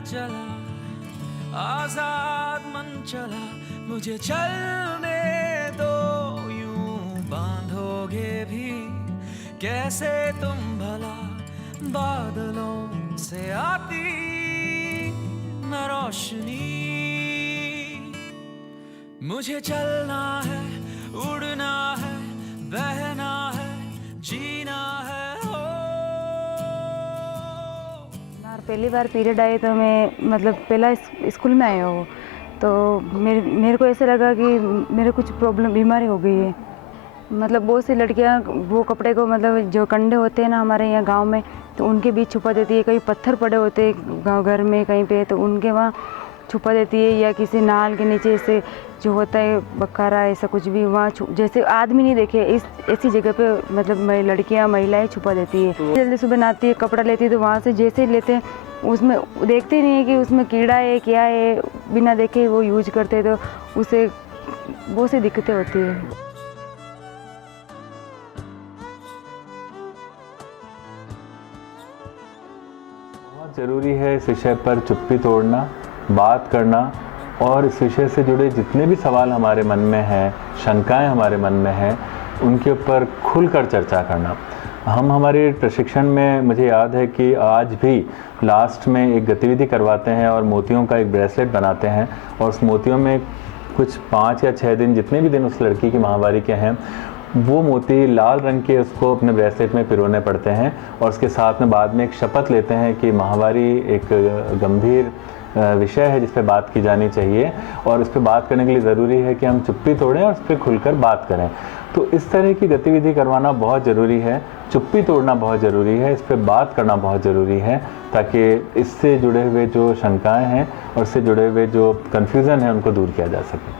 चला, आजाद मन चला, मुझे चलने दो। यूं बांधोगे भी कैसे तुम भला, बादलों से आती न रोशनी। मुझे चलना है, उड़ना है, बहना है, जीना है। पहली बार पीरियड आए तो मैं मतलब पहला स्कूल में आया हो, तो मेरे को ऐसे लगा कि मेरे कुछ प्रॉब्लम बीमारी हो गई है। मतलब बहुत सी लड़कियां वो कपड़े को मतलब जो कंडे होते हैं ना हमारे यहाँ गांव में, तो उनके बीच छुपा देती है। कहीं पत्थर पड़े होते हैं गाँव घर में कहीं पे, तो उनके वहाँ छुपा देती है, या किसी नाल के नीचे से जो होता है बखारा ऐसा कुछ भी वहाँ जैसे आदमी नहीं देखे इस ऐसी जगह पे मतलब लड़कियाँ महिलाएं छुपा देती है। जल्दी सुबह नहाती है, कपड़ा लेती है, तो वहाँ से जैसे लेते हैं उसमें देखते नहीं है कि उसमें कीड़ा है क्या है, बिना देखे वो यूज करते, तो उसे बहुत सी दिक्कतें होती है। बहुत ज़रूरी है इस विषय पर चुप्पी तोड़ना, बात करना, और इस विषय से जुड़े जितने भी सवाल हमारे मन में हैं, शंकाएं हमारे मन में हैं, उनके ऊपर खुलकर चर्चा करना। हम हमारे प्रशिक्षण में, मुझे याद है कि आज भी लास्ट में एक गतिविधि करवाते हैं और मोतियों का एक ब्रेसलेट बनाते हैं, और उस मोतियों में कुछ 5 या 6 दिन, जितने भी दिन उस लड़की की माहवारी के हैं, वो मोती लाल रंग के उसको अपने ब्रेसलेट में पिरोने पड़ते हैं। और उसके साथ में बाद में एक शपथ लेते हैं कि माहवारी एक गंभीर विषय है जिस पे बात की जानी चाहिए, और इस पे बात करने के लिए ज़रूरी है कि हम चुप्पी तोड़ें और उस पर खुलकर बात करें। तो इस तरह की गतिविधि करवाना बहुत ज़रूरी है, चुप्पी तोड़ना बहुत ज़रूरी है, इस पे बात करना बहुत ज़रूरी है, ताकि इससे जुड़े हुए जो शंकाएं हैं और इससे जुड़े हुए जो कन्फ्यूज़न है उनको दूर किया जा सके।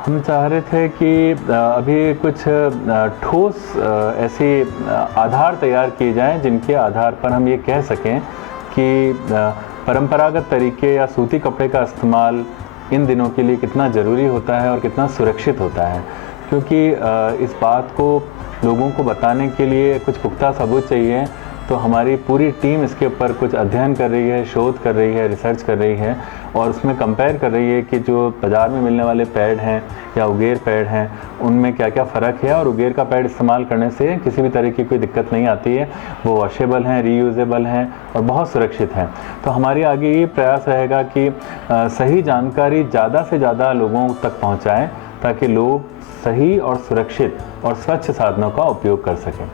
हम चाह रहे थे कि अभी कुछ ठोस ऐसे आधार तैयार किए जाएं जिनके आधार पर हम ये कह सकें कि परंपरागत तरीके या सूती कपड़े का इस्तेमाल इन दिनों के लिए कितना ज़रूरी होता है और कितना सुरक्षित होता है। क्योंकि इस बात को लोगों को बताने के लिए कुछ पुख्ता सबूत चाहिए, तो हमारी पूरी टीम इसके ऊपर कुछ अध्ययन कर रही है, शोध कर रही है, रिसर्च कर रही है, और उसमें कंपेयर कर रही है कि जो बाज़ार में मिलने वाले पैड हैं या उगेर पैड हैं उनमें क्या क्या फ़र्क है। और उगेर का पैड इस्तेमाल करने से किसी भी तरह की कोई दिक्कत नहीं आती है, वो वॉशेबल हैं, रीयूजेबल हैं और बहुत सुरक्षित हैं। तो हमारी आगे ये प्रयास रहेगा कि सही जानकारी ज़्यादा से ज़्यादा लोगों तक पहुँचाएँ, ताकि लोग सही और सुरक्षित और स्वच्छ साधनों का उपयोग कर सकें।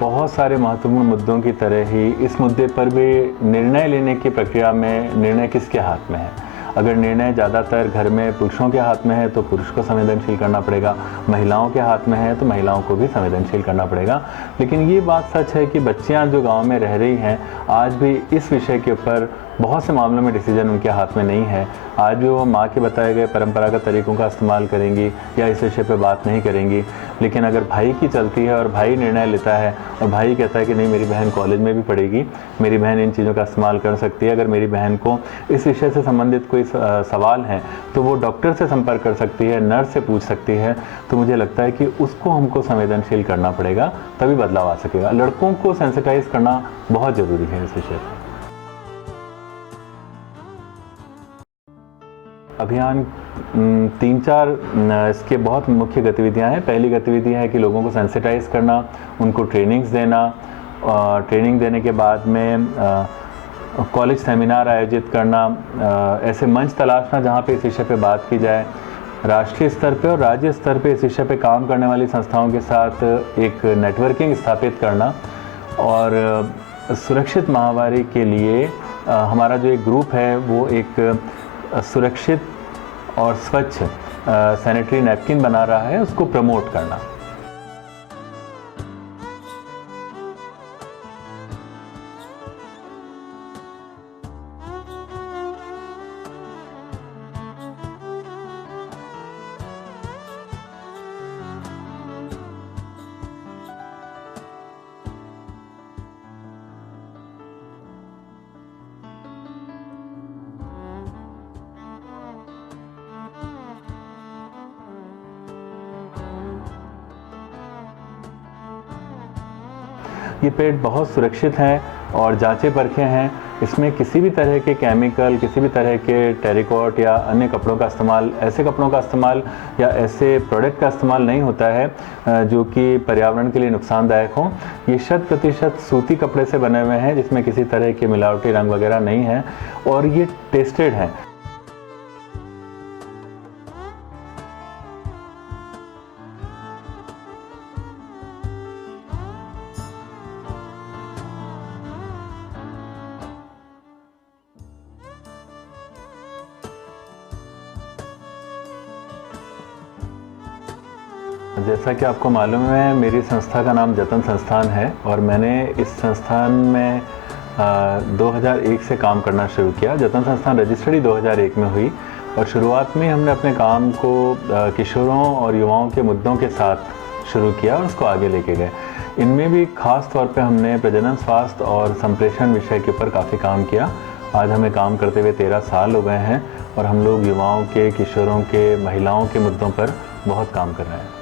बहुत सारे महत्वपूर्ण मुद्दों की तरह ही इस मुद्दे पर भी निर्णय लेने की प्रक्रिया में निर्णय किसके हाथ में है। अगर निर्णय ज़्यादातर घर में पुरुषों के हाथ में है तो पुरुष को संवेदनशील करना पड़ेगा, महिलाओं के हाथ में है तो महिलाओं को भी संवेदनशील करना पड़ेगा। लेकिन ये बात सच है कि बच्चियां जो गांव में रह रही हैं आज भी इस विषय के ऊपर बहुत से मामलों में डिसीजन उनके हाथ में नहीं है। आज भी वो माँ के बताए गए परंपरागत तरीकों का इस्तेमाल करेंगी या इस विषय पे बात नहीं करेंगी। लेकिन अगर भाई की चलती है और भाई निर्णय लेता है और भाई कहता है कि नहीं, मेरी बहन कॉलेज में भी पढ़ेगी, मेरी बहन इन चीज़ों का इस्तेमाल कर सकती है, अगर मेरी बहन को इस विषय से संबंधित कोई सवाल है तो वो डॉक्टर से संपर्क कर सकती है, नर्स से पूछ सकती है, तो मुझे लगता है कि उसको हमको संवेदनशील करना पड़ेगा, तभी बदलाव आ सकेगा। लड़कों को सेंसिटाइज करना बहुत ज़रूरी है इस विषय पर। अभियान 3-4 इसके बहुत मुख्य गतिविधियां हैं। पहली गतिविधि है कि लोगों को सेंसिटाइज करना, उनको ट्रेनिंग्स देना, ट्रेनिंग देने के बाद में कॉलेज सेमिनार आयोजित करना, ऐसे मंच तलाशना जहां पे इस विषय पे बात की जाए। राष्ट्रीय स्तर पे और राज्य स्तर पे इस विषय पे काम करने वाली संस्थाओं के साथ एक नेटवर्किंग स्थापित करना, और सुरक्षित माहवारी के लिए हमारा जो एक ग्रुप है वो एक सुरक्षित और स्वच्छ सैनिटरी नैपकिन बना रहा है, उसको प्रमोट करना। ये पेड़ बहुत सुरक्षित हैं और जांचे परखे हैं। इसमें किसी भी तरह के केमिकल, किसी भी तरह के टेरिकॉट या अन्य कपड़ों का इस्तेमाल, ऐसे कपड़ों का इस्तेमाल या ऐसे प्रोडक्ट का इस्तेमाल नहीं होता है जो कि पर्यावरण के लिए नुकसानदायक हो। ये 100% सूती कपड़े से बने हुए हैं जिसमें किसी तरह के मिलावटी रंग वगैरह नहीं है और ये टेस्टेड हैं। जैसा कि आपको मालूम है, मेरी संस्था का नाम जतन संस्थान है और मैंने इस संस्थान में 2001 से काम करना शुरू किया। जतन संस्थान रजिस्ट्री 2001 में हुई और शुरुआत में हमने अपने काम को किशोरों और युवाओं के मुद्दों के साथ शुरू किया और उसको आगे लेके गए। इनमें भी ख़ास तौर पे हमने प्रजनन स्वास्थ्य और संप्रेषण विषय के ऊपर काफ़ी काम किया। आज हमें काम करते हुए 13 साल हो गए हैं और हम लोग युवाओं के, किशोरों के, महिलाओं के मुद्दों पर बहुत काम कर रहे हैं।